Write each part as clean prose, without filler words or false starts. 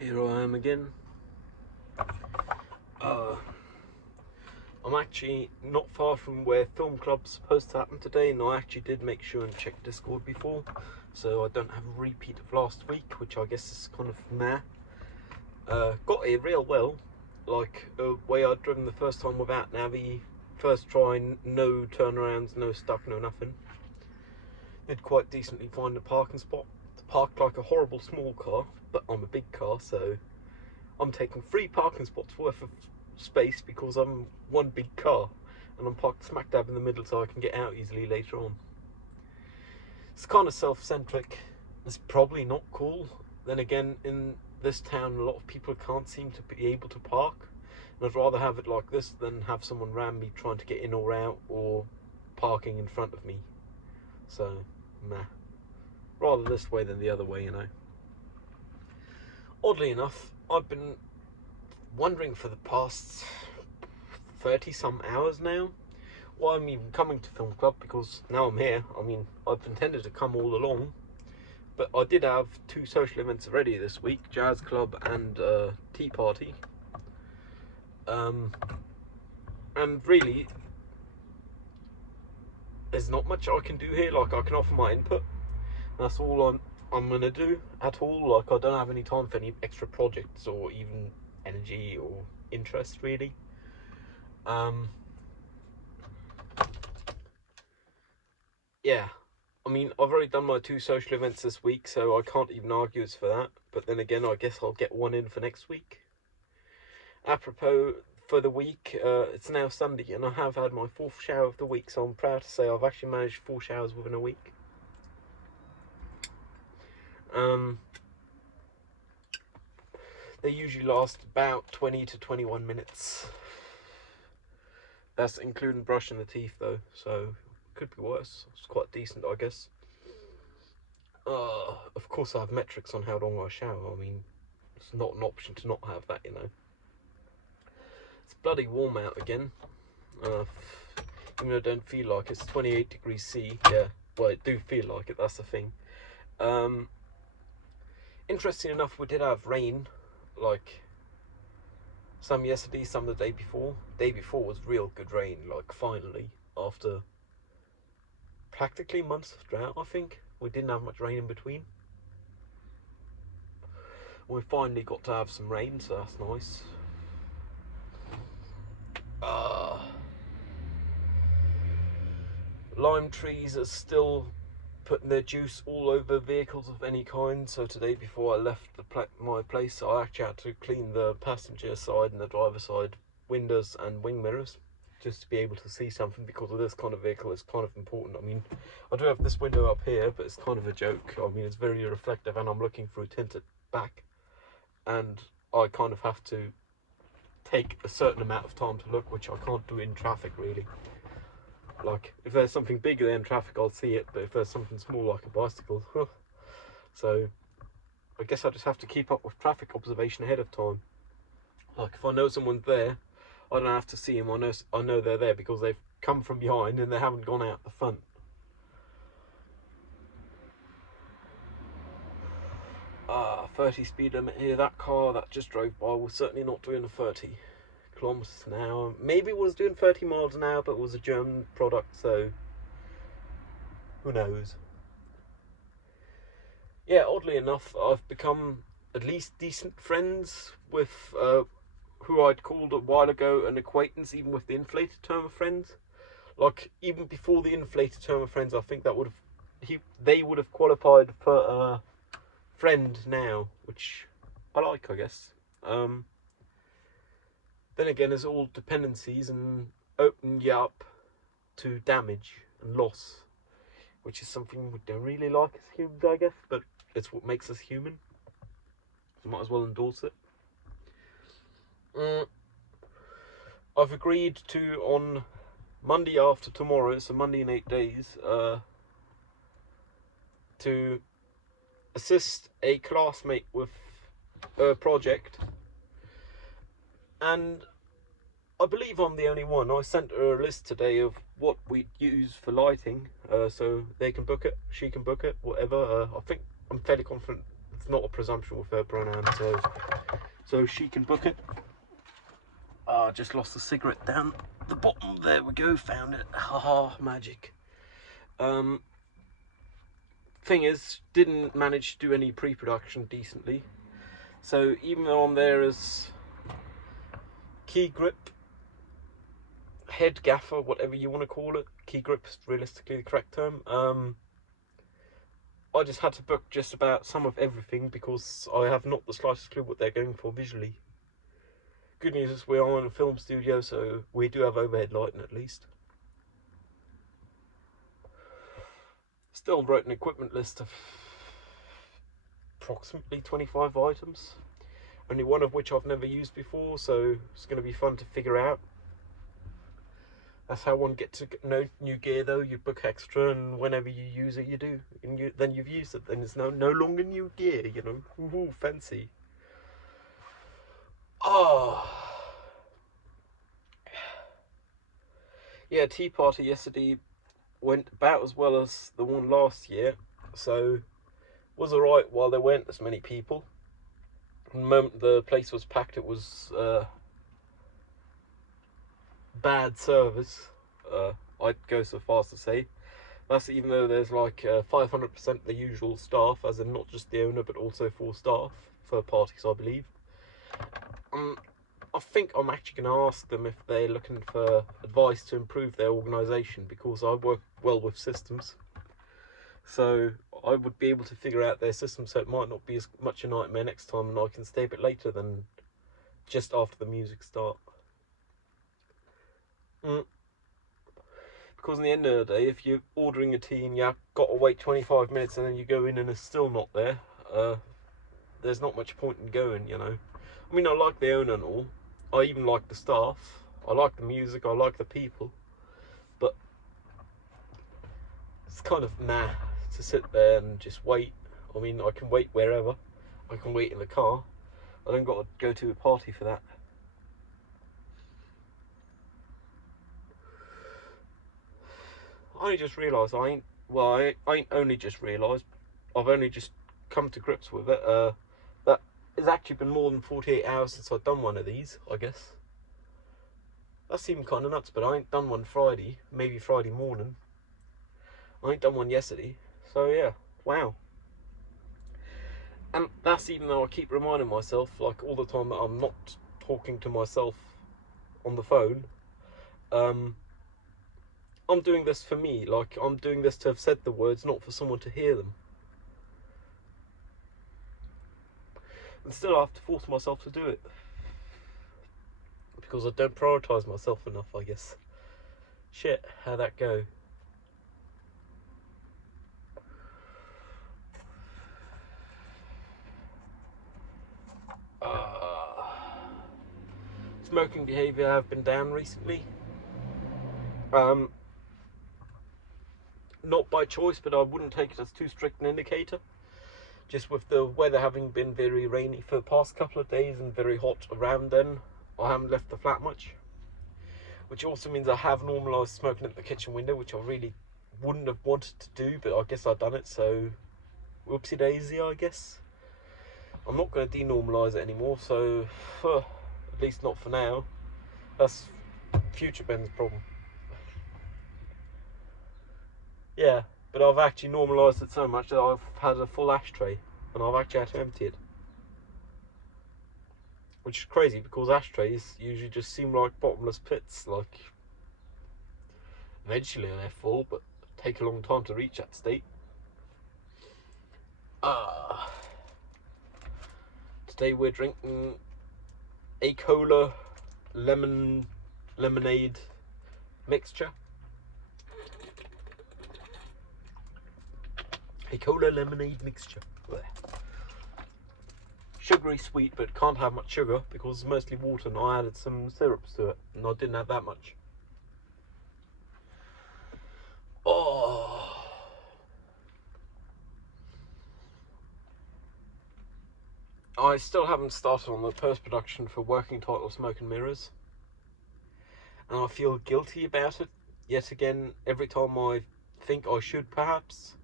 Here I am again. I'm actually not far from where film club's supposed to happen today, and I actually did make sure and check Discord before, so I don't have a repeat of last week, which I guess is kind of meh. Got here real well, like way I'd driven the first time without Navi, first try, no turnarounds, no stuck, no nothing. Did quite decently find a parking spot. Parked like a horrible small car, but I'm a big car, so I'm taking 3 parking spots worth of space because I'm one big car, and I'm parked smack dab in the middle so I can get out easily later on. It's kind of self-centric. It's probably not cool. Then again, in this town, a lot of people can't seem to be able to park, and I'd rather have it like this than have someone ram me trying to get in or out, or parking in front of me. So, meh. Rather this way than the other way, you know. Oddly enough, I've been wondering for the past 30 some hours now why I'm even coming to film club, because now I'm here. I mean, I've intended to come all along, but I did have 2 social events already this week, jazz club and tea party, and really there's not much I can do here. Like, I can offer my input, that's all I'm gonna do at all. Like, I don't have any time for any extra projects or even energy or interest, really. Yeah, I mean, I've already done my 2 social events this week, so I can't even argue for that. But then again, I guess I'll get one in for next week. Apropos, for the week, it's now Sunday, and I have had my 4th shower of the week, so I'm proud to say I've actually managed 4 showers within a week. They usually last about 20 to 21 minutes. That's including brushing the teeth, though, so could be worse. It's quite decent, I guess. Of course I have metrics on how long I shower. I mean, it's not an option to not have that, you know. It's bloody warm out again. Even though I don't feel like it. It's 28 degrees C. Yeah, well, I do feel like it, that's the thing. Interesting enough, we did have rain, like some yesterday, some the day before. Day before was real good rain, like finally, after practically months of drought, I think. We didn't have much rain in between. We finally got to have some rain, so that's nice. Lime trees are still putting their juice all over vehicles of any kind, so today before I left my place, I actually had to clean the passenger side and the driver side windows and wing mirrors, just to be able to see something, because of this kind of vehicle it's kind of important. I mean, I do have this window up here, but it's kind of a joke. I mean, it's very reflective, and I'm looking through tinted back, and I kind of have to take a certain amount of time to look, which I can't do in traffic, really. Like, if there's something bigger than traffic, I'll see it, but if there's something small like a bicycle, so I guess I just have to keep up with traffic observation ahead of time. Like, if I know someone's there, I don't have to see them. I know they're there because they've come from behind and they haven't gone out the front. 30 speed limit here. That car that just drove by was certainly not doing a 30 kilometers an hour. Maybe it was doing 30 miles an hour, but it was a German product, so who knows. Yeah, oddly enough, I've become at least decent friends with who I'd called a while ago an acquaintance, even with the inflated term of friends. Like, even before the inflated term of friends, I think that they would have qualified for a friend now, which I like, I guess. Then again, there's all dependencies and open you up to damage and loss, which is something we don't really like as humans, I guess, but it's what makes us human, so might as well endorse it. I've agreed to, on Monday after tomorrow, so Monday in 8 days, to assist a classmate with a project, and I believe I'm the only one. I sent her a list today of what we use for lighting, so they can book it, she can book it, whatever. I'm fairly confident it's not a presumption with her pronoun, so so she can book it. I just lost a cigarette down the bottom. There we go, found it. Haha, magic. Thing is, didn't manage to do any pre-production decently. So even though I'm there as key grip, head gaffer, whatever you want to call it, key grip is realistically the correct term, I just had to book just about some of everything because I have not the slightest clue what they're going for visually. Good news is we are in a film studio, so we do have overhead lighting at least. Still wrote an equipment list of approximately 25 items, only one of which I've never used before, so it's going to be fun to figure out. That's how one gets to know new gear though. You book extra, and whenever you use it, you do. And then you've used it, then it's no longer new gear, you know. Ooh, fancy. Oh. Yeah, tea party yesterday went about as well as the one last year, so was alright while there weren't as many people. The moment the place was packed, it was bad service. I'd go so far as to say. That's even though there's like 500% the usual staff, as in not just the owner but also 4 staff for parties, I believe. I think I'm actually going to ask them if they're looking for advice to improve their organisation, because I work well with systems. So I would be able to figure out their system, so it might not be as much a nightmare next time, and I can stay a bit later than just after the music start. Because in the end of the day, if you're ordering a tea and you've got to wait 25 minutes and then you go in and it's still not there, there's not much point in going, you know. I mean, I like the owner and all. I even like the staff. I like the music. I like the people. But it's kind of nah to sit there and just wait. I mean, I can wait wherever. I can wait in the car. I don't got to go to a party for that. I only just realised I ain't only just realised, I've only just come to grips with it. That it's actually been more than 48 hours since I've done one of these, I guess. That's even kind of nuts, but I ain't done one Friday, maybe Friday morning. I ain't done one yesterday, so yeah, wow. And that's even though I keep reminding myself, like all the time, that I'm not talking to myself on the phone. I'm doing this for me, like I'm doing this to have said the words, not for someone to hear them. And still I have to force myself to do it. Because I don't prioritise myself enough, I guess. Shit, how'd that go? Smoking behaviour have been down recently. Not by choice, but I wouldn't take it as too strict an indicator. Just with the weather having been very rainy for the past couple of days and very hot around then, I haven't left the flat much. Which also means I have normalised smoking at the kitchen window, which I really wouldn't have wanted to do, but I guess I've done it, so whoopsie daisy, I guess. I'm not going to denormalise it anymore, so at least not for now. That's future Ben's problem. Yeah, but I've actually normalised it so much that I've had a full ashtray, and I've actually had to empty it. Which is crazy, because ashtrays usually just seem like bottomless pits, like eventually they're full, but take a long time to reach that state. Today we're drinking a cola lemonade mixture. A cola lemonade mixture. Blech. Sugary sweet, but can't have much sugar because it's mostly water, and I added some syrups to it, and I didn't have that much. Oh, I still haven't started on the post-production for working title Smoke and Mirrors, and I feel guilty about it yet again. Every time I think I should, perhaps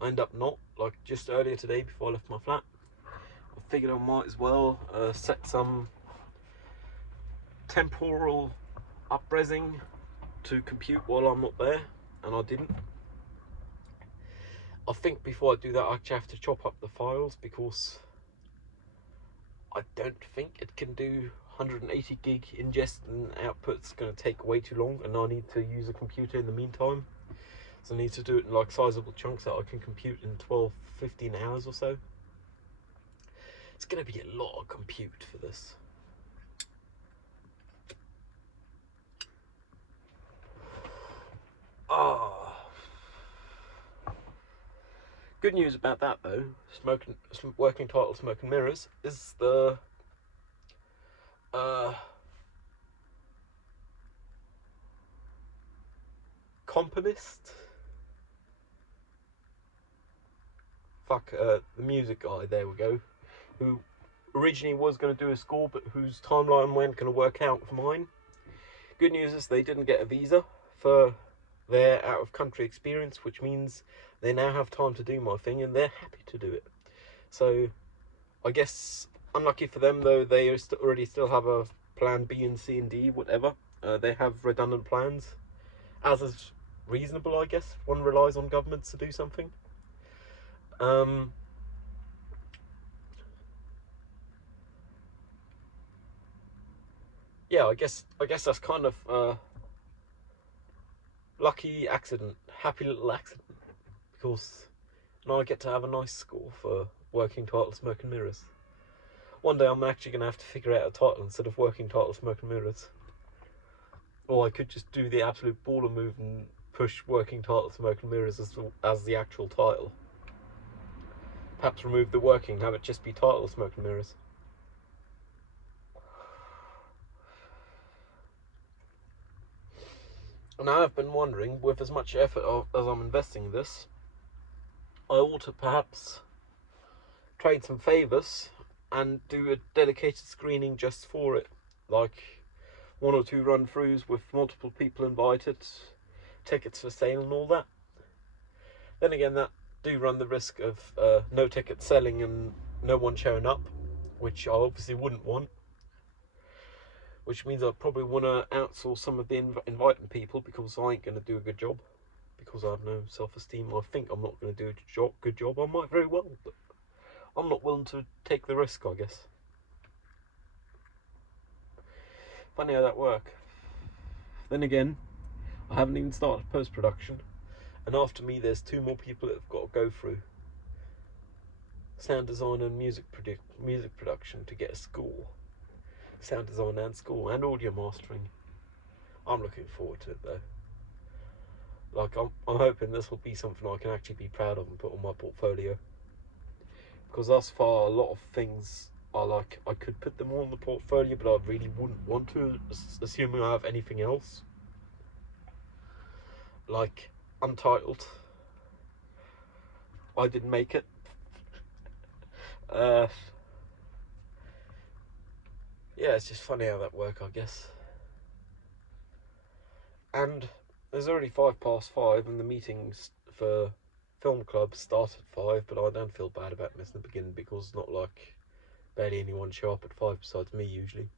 I end up not. Like just earlier today before I left my flat, I figured I might as well set some temporal upresing to compute while I'm not there, and I didn't. I think before I do that I actually have to chop up the files, because I don't think it can do 180 gig ingest and output. It's going to take way too long, and I need to use a computer in the meantime. So I need to do it in like sizable chunks that I can compute in 12-15 hours or so. It's going to be a lot of compute for this. Good news about that though, working title Smoke and Mirrors, is the componist, the music guy, there we go, who originally was going to do a score but whose timeline weren't going to work out for mine. Good news is they didn't get a visa for their out of country experience, which means they now have time to do my thing and they're happy to do it. So I guess unlucky for them though, they already still have a plan B and C and D, whatever. They have redundant plans, as is reasonable, I guess. One relies on governments to do something. Yeah, I guess that's kind of lucky accident, happy little accident, because now I get to have a nice score for working title Smoke and Mirrors. One day I'm actually going to have to figure out a title instead of working title Smoke and Mirrors. Or I could just do the absolute baller move and push working title Smoke and Mirrors as the actual title. Perhaps remove the working, have it just be title Smoke and Mirrors. And I've been wondering, with as much effort as I'm investing in this, I ought to perhaps trade some favours and do a dedicated screening just for it. Like 1 or 2 run-throughs with multiple people invited, tickets for sale and all that. Then again, that do run the risk of no tickets selling and no one showing up, which I obviously wouldn't want. Which means I probably want to outsource some of the inviting people, because I ain't going to do a good job, because I have no self-esteem. I think I'm not going to do a good job. I might very well, but I'm not willing to take the risk, I guess. Funny how that works. Then again, I haven't even started post-production, and after me there's 2 more people that have got to go through sound design and music production to get a score. Sound design and score and audio mastering. I'm looking forward to it though. Like I'm hoping this will be something I can actually be proud of and put on my portfolio, because thus far a lot of things are like I could put them on the portfolio, but I really wouldn't want to, assuming I have anything else. Like Untitled, I didn't make it. Yeah, it's just funny how that works, I guess. And there's already 5:05 and the meetings for film clubs start at 5, but I don't feel bad about missing the beginning, because it's not like barely anyone show up at 5 besides me usually.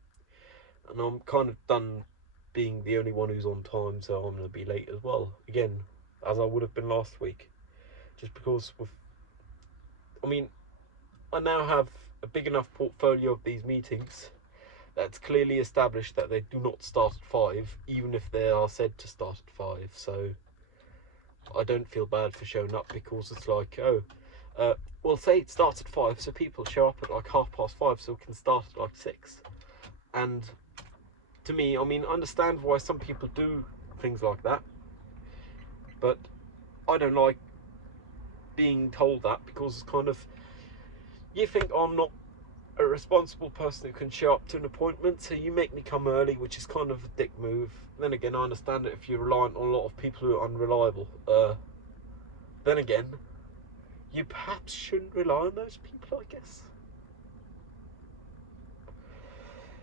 And I'm kind of done being the only one who's on time, so I'm going to be late as well. Again, as I would have been last week. Just because I now have a big enough portfolio of these meetings that's clearly established that they do not start at 5, even if they are said to start at 5. So I don't feel bad for showing up, because it's like, well, say it starts at 5, so people show up at like 5:30, so it can start at like 6. And to me, I understand why some people do things like that, but I don't like being told that, because it's kind of, you think I'm not a responsible person who can show up to an appointment, so you make me come early, which is kind of a dick move. Then again, I understand it if you're reliant on a lot of people who are unreliable. Then again, you perhaps shouldn't rely on those people, I guess.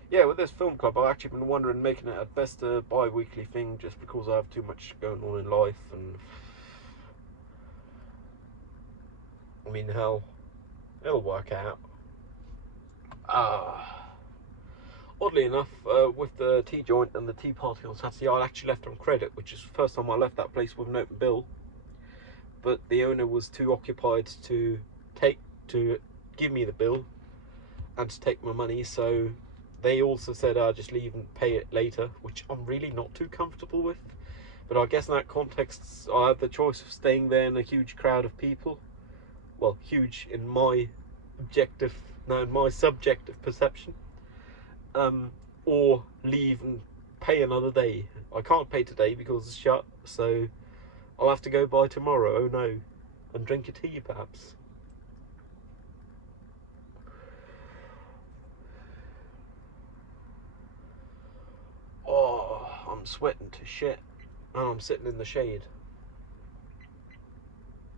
Yeah, with this film club, I've actually been wondering making it at best a bi-weekly thing, just because I have too much going on in life, and hell, it'll work out. Oddly enough, with the tea joint and the tea party on Saturday, I actually left on credit, which is the first time I left that place with an open bill. But the owner was too occupied to give me the bill and to take my money, so they also said I'll just leave and pay it later, which I'm really not too comfortable with. But I guess in that context, I have the choice of staying there in a huge crowd of people. Well, huge in my subjective perception. Or leave and pay another day. I can't pay today because it's shut, so I'll have to go by tomorrow, oh no, and drink a tea perhaps. Oh, I'm sweating to shit, and I'm sitting in the shade.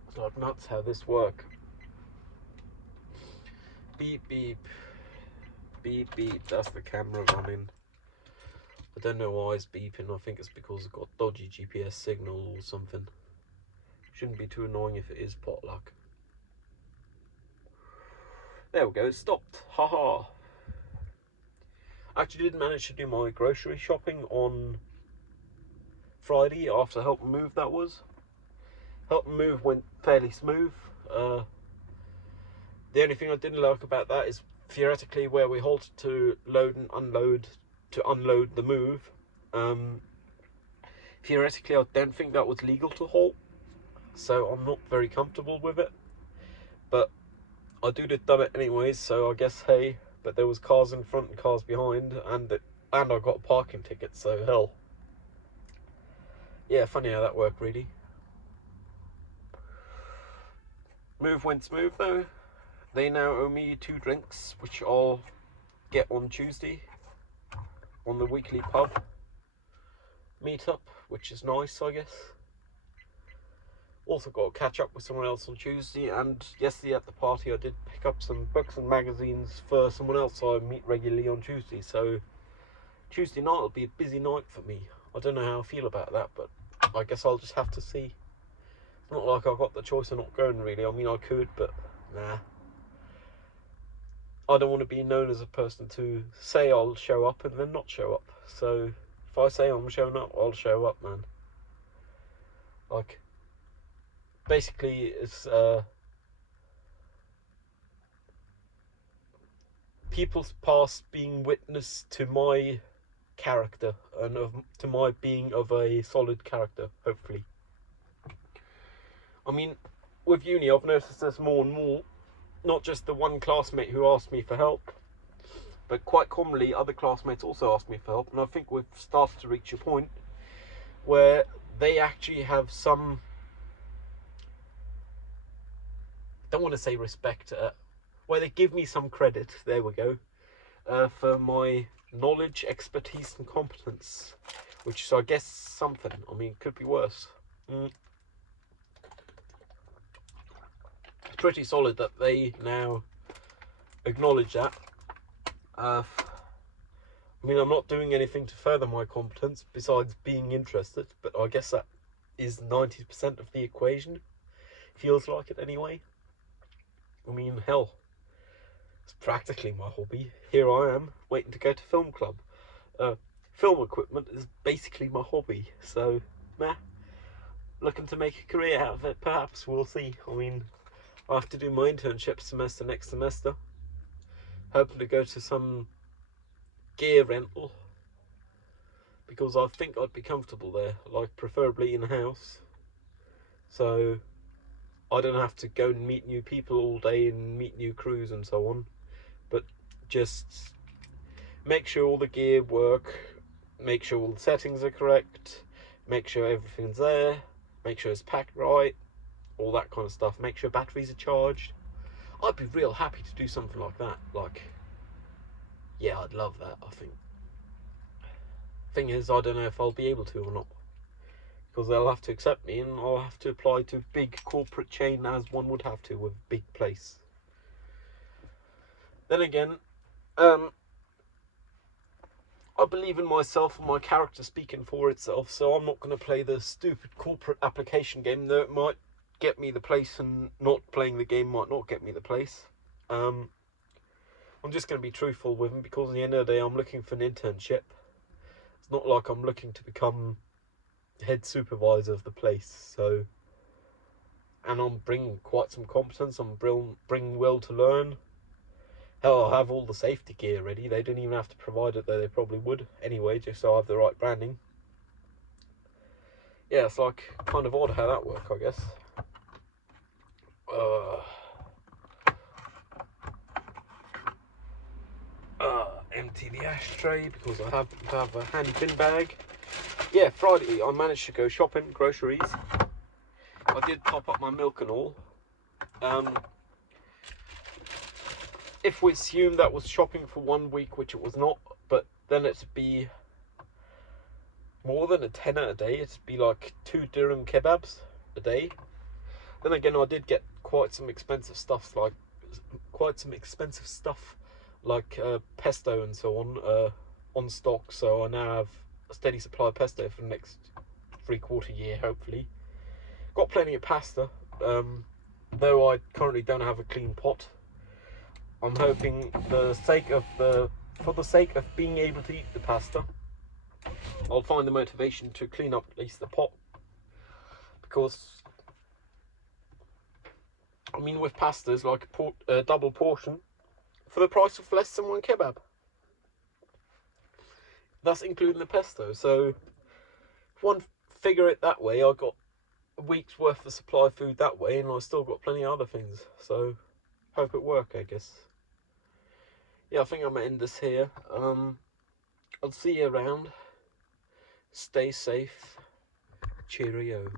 It's like nuts how this works. Beep beep. Beep beep, that's the camera running. I don't know why it's beeping. I think it's because it's got dodgy GPS signal or something. Shouldn't be too annoying if it is potluck. There we go, it stopped. Haha. Actually did manage to do my grocery shopping on Friday after helping move, that was. Helping move went fairly smooth. The only thing I didn't like about that is theoretically where we halted to load and unload, to unload the move. Theoretically I don't think that was legal to halt, so I'm not very comfortable with it. But I done it anyways, so I guess hey. But there was cars in front and cars behind, and I got a parking ticket, so hell. Yeah, funny how that worked, really. Move went smooth though. They now owe me 2 drinks, which I'll get on Tuesday on the weekly pub meetup, which is nice, I guess. Also got to catch up with someone else on Tuesday, and yesterday at the party I did pick up some books and magazines for someone else I meet regularly on Tuesday, so Tuesday night will be a busy night for me. I don't know how I feel about that, but I guess I'll just have to see. It's not like I've got the choice of not going, really. I mean, I could, but nah. I don't want to be known as a person to say I'll show up and then not show up. So if I say I'm showing up, I'll show up, man. Like, basically, it's people's past being witness to my character and to my being of a solid character, hopefully. I mean, with uni, I've noticed there's more and more, not just the one classmate who asked me for help, but quite commonly other classmates also ask me for help, and I think we've started to reach a point where they actually have some, don't want to say respect, where they give me some credit, there we go, for my knowledge, expertise and competence, which is I guess something. I mean, it could be worse. It's pretty solid that they now acknowledge that. I mean, I'm not doing anything to further my competence besides being interested, but I guess that is 90% of the equation. Feels like it anyway. I mean, hell, it's practically my hobby. Here I am, waiting to go to film club. Film equipment is basically my hobby, so, meh. Looking to make a career out of it, perhaps, we'll see. I mean, I have to do my internship semester next semester. Hoping to go to some gear rental, because I think I'd be comfortable there, like preferably in a house. So I don't have to go and meet new people all day and meet new crews and so on, but just make sure all the gear work, make sure all the settings are correct, make sure everything's there, make sure it's packed right, all that kind of stuff, make sure batteries are charged. I'd be real happy to do something like that. Like, yeah, I'd love that, I think. Thing is, I don't know if I'll be able to or not, because they'll have to accept me and I'll have to apply to a big corporate chain, as one would have to with a big place. Then again, I believe in myself and my character speaking for itself, so I'm not going to play the stupid corporate application game, though it might get me the place, and not playing the game might not get me the place. I'm just going to be truthful with them, because at the end of the day I'm looking for an internship. It's not like I'm looking to become head supervisor of the place. So, and I'm bringing quite some competence. I'm bringing will to learn. Hell, I have all the safety gear ready. They didn't even have to provide it, though they probably would anyway, just so I have the right branding. Yeah, it's like kind of odd how that works, I guess. Empty the ashtray because I have a handy bin bag. Yeah, Friday I managed to go shopping, groceries. I did top up my milk and all. If we assume that was shopping for 1 week, which it was not, but then it'd be more than a tenner a day. It'd be like 2 dirham kebabs a day. Then again, I did get quite some expensive stuff like pesto and so on stock. So I now have a steady supply of pesto for the next 3/4 year, hopefully. Got plenty of pasta, though I currently don't have a clean pot. I'm hoping for the sake of being able to eat the pasta, I'll find the motivation to clean up at least the pot, because I mean, with pasta it's like a double portion for the price of less than 1 kebab. That's including the pesto. So if one figure it that way, I got a week's worth of supply of food that way, and I still got plenty of other things. So hope it work, I guess. Yeah, I think I'm gonna end this here. I'll see you around. Stay safe. Cheerio.